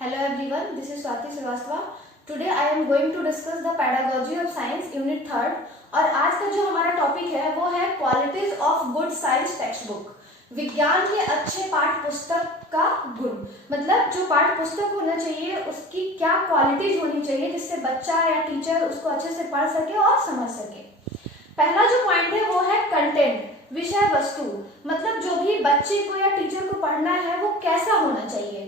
Hello everyone, this is Swati Srivastava. Today I am going to discuss the pedagogy of science unit 3rd और आज का जो हमारा topic है वो है qualities of good science text book. विज्ञान के अच्छे पाठ पुस्तक का गुण, मतलब जो पाठ पुस्तक होना चाहिए उसकी क्या क्वालिटीज होनी चाहिए जिससे बच्चा या टीचर उसको अच्छे से पढ़ सके और समझ सके। पहला जो पॉइंट है वो है कंटेंट, विषय वस्तु, मतलब जो भी बच्चे को या टीचर को पढ़ना है वो कैसा होना चाहिए।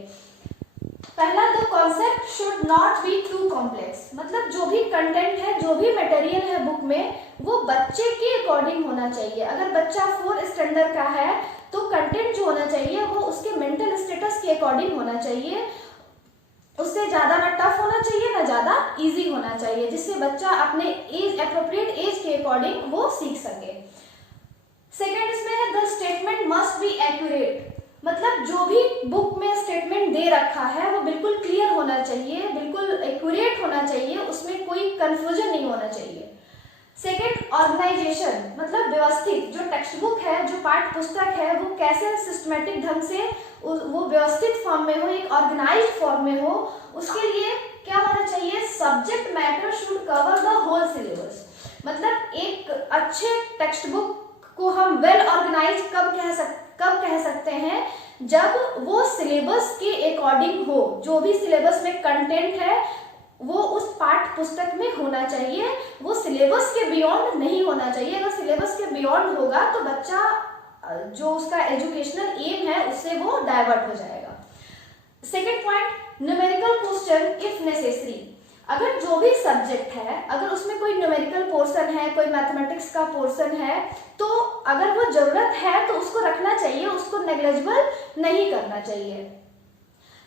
पहला, the concept should not be too complex, मतलब जो भी कंटेंट है, जो भी मटेरियल है बुक में वो बच्चे के अकॉर्डिंग होना चाहिए। अगर बच्चा 4th स्टैंडर्ड का है तो कंटेंट जो होना चाहिए वो उसके मेंटल स्टेटस के अकॉर्डिंग होना चाहिए। उससे ज्यादा ना टफ होना चाहिए ना ज्यादा इजी होना चाहिए, जिससे बच्चा अपने एज एप्रोप्रिएट एज के अकॉर्डिंग वो सीख सके। सेकेंड इसमें है the statement must be accurate, मतलब जो भी बुक में स्टेटमेंट दे रखा है वो बिल्कुल क्लियर होना चाहिए, बिल्कुल एक्यूरेट होना चाहिए, उसमें कोई कंफ्यूजन नहीं होना चाहिए। सेकेंड, ऑर्गेनाइजेशन, मतलब व्यवस्थित, जो टेक्स्ट बुक है, जो पाठ्य पुस्तक है वो कैसे सिस्टमेटिक ढंग से वो व्यवस्थित फॉर्म में हो, एक ऑर्गेनाइज्ड फॉर्म में हो। उसके लिए क्या होना चाहिए, subject matter should cover the whole syllabus, मतलब एक अच्छे टेक्स्ट बुक को हम वेल ऑर्गेनाइज कब कह सकते हैं, जब वो सिलेबस के अकॉर्डिंग हो। जो भी सिलेबस में कंटेंट है वो उस पाठ्य पुस्तक में होना चाहिए, वो सिलेबस के बियॉन्ड नहीं होना चाहिए। अगर सिलेबस के बियॉन्ड होगा तो बच्चा जो उसका एजुकेशनल एम है उससे वो डाइवर्ट हो जाएगा। Second point, numerical question if necessary, अगर जो भी सब्जेक्ट है अगर उसमें कोई न्यूमेरिकल पोर्शन है, कोई मैथमेटिक्स का पोर्शन है, तो अगर वो जरूरत है तो उसको रखना चाहिए, उसको नेग्लिजिबल नहीं करना चाहिए।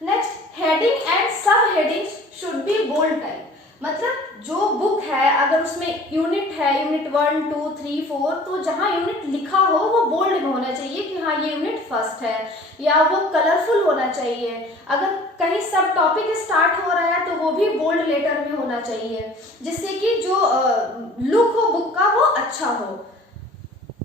Next, heading and sub headings should be bold type, मतलब जो बुक है अगर उसमें यूनिट है, यूनिट 1, 2, 3, 4, तो जहां यूनिट लिखा हो वो बोल्ड में होना चाहिए कि हाँ ये यूनिट फर्स्ट है, या वो कलरफुल होना चाहिए। अगर कहीं सब टॉपिक स्टार्ट हो रहा है तो वो भी बोल्ड लेटर में होना चाहिए, जिससे कि जो लुक हो बुक का वो अच्छा हो।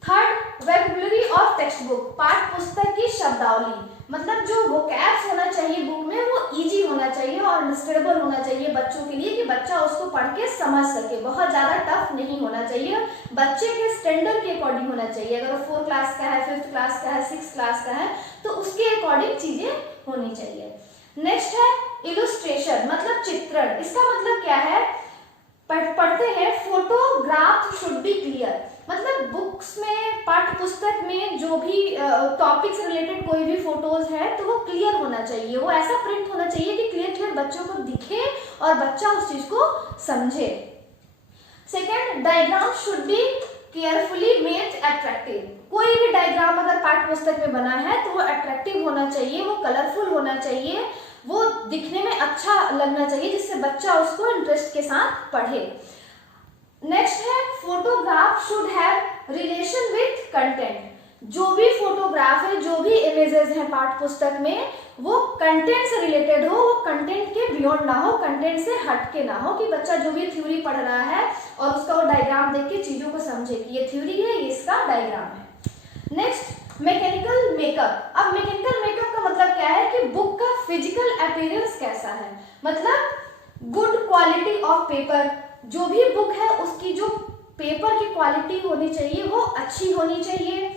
Third, vocabulary of text book, पाठ्य पुस्तक की शब्दावली, मतलब जो वोकैब्स होना चाहिए बुक में वो इजी होना चाहिए और अंडरस्टैंडेबल होना चाहिए बच्चों के लिए, कि बच्चा उसको पढ़ के समझ सके। बहुत ज्यादा टफ नहीं होना चाहिए, बच्चे के स्टैंडर्ड के अकॉर्डिंग होना चाहिए। अगर वो 4th क्लास का है, 5th क्लास का है, 6th क्लास का है तो उसके अकॉर्डिंग चीजें होनी चाहिए। नेक्स्ट है इलस्ट्रेशन, मतलब चित्रण। इसका मतलब क्या है, पढ़ते हैं फोटोग्राफ शुड बी क्लियर, मतलब बुक्स में पाठ्य पुस्तक में जो भी टॉपिक से रिलेटेड कोई भी फोटोज है तो वो क्लियर होना चाहिए, वो ऐसा प्रिंट होना चाहिए कि क्लियर बच्चों को दिखे और बच्चा उस चीज को समझे। Second, diagram should be carefully made attractive, कोई भी डायग्राम अगर पाठ्य पुस्तक में बना है तो वो अट्रैक्टिव होना चाहिए, वो कलरफुल होना चाहिए, वो दिखने में अच्छा लगना चाहिए, जिससे बच्चा उसको इंटरेस्ट के साथ पढ़े। नेक्स्ट है photograph should have relation with content, जो भी फोटोग्राफ है, जो भी इमेजेस हैं पाठ्य पुस्तक में वो कंटेंट से रिलेटेड हो, वो कंटेंट के बियॉन्ड ना हो, कंटेंट से हट के ना हो, कि बच्चा जो भी थ्योरी पढ़ रहा है और उसका वो डायग्राम देख के चीजों को समझे कि ये थ्योरी है, ये इसका डायग्राम है। Next, mechanical makeup. अब मैकेनिकल मेकअप का मतलब क्या है कि बुक का फिजिकल अपीयरेंस कैसा है, मतलब गुड क्वालिटी ऑफ पेपर, जो भी बुक है उसकी जो पेपर की क्वालिटी होनी चाहिए वो अच्छी होनी चाहिए।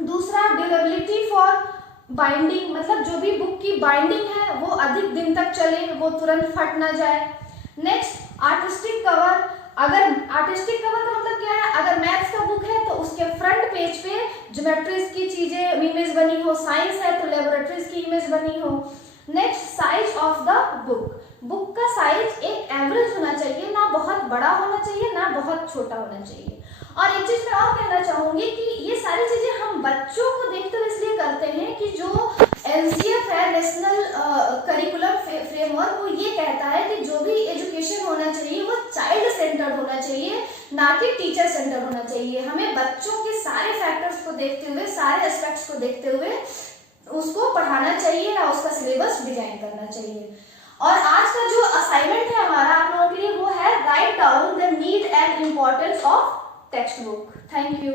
दूसरा, ड्यूरेबिलिटी फॉर बाइंडिंग, मतलब जो भी बुक की बाइंडिंग है वो अधिक दिन तक चले, वो तुरंत फट ना जाए। नेक्स्ट, आर्टिस्टिक कवर, अगर आर्टिस्टिक कवर का मतलब क्या है, अगर मैथ्स का बुक है तो उसके फ्रंट पेज पे ज्योमेट्रीज की चीजें इमेज बनी हो, साइंस है तो लेबोरेटरीज की इमेज बनी हो। Next, size of the book, book का साइज एक एवरेज होना चाहिए, ना बहुत बड़ा होना चाहिए ना बहुत छोटा होना चाहिए। और एक चीज मैं और कहना चाहूंगी कि ये सारी चीजें हम बच्चों को देखते हुए इसलिए करते हैं कि जो NCF है, नेशनल करिकुलम फ्रेमवर्क, वो ये कहता है कि जो भी एजुकेशन होना चाहिए वो चाइल्ड सेंटर्ड होना चाहिए, ना कि टीचर सेंटर्ड होना चाहिए। हमें बच्चों के सारे फैक्टर्स को देखते हुए, सारे एस्पेक्ट्स को देखते हुए उसको पढ़ाना चाहिए या उसका सिलेबस डिजाइन करना चाहिए। और आज का जो असाइनमेंट है हमारा आप लोगों के लिए वो है write down the need and importance of text book. Thank you.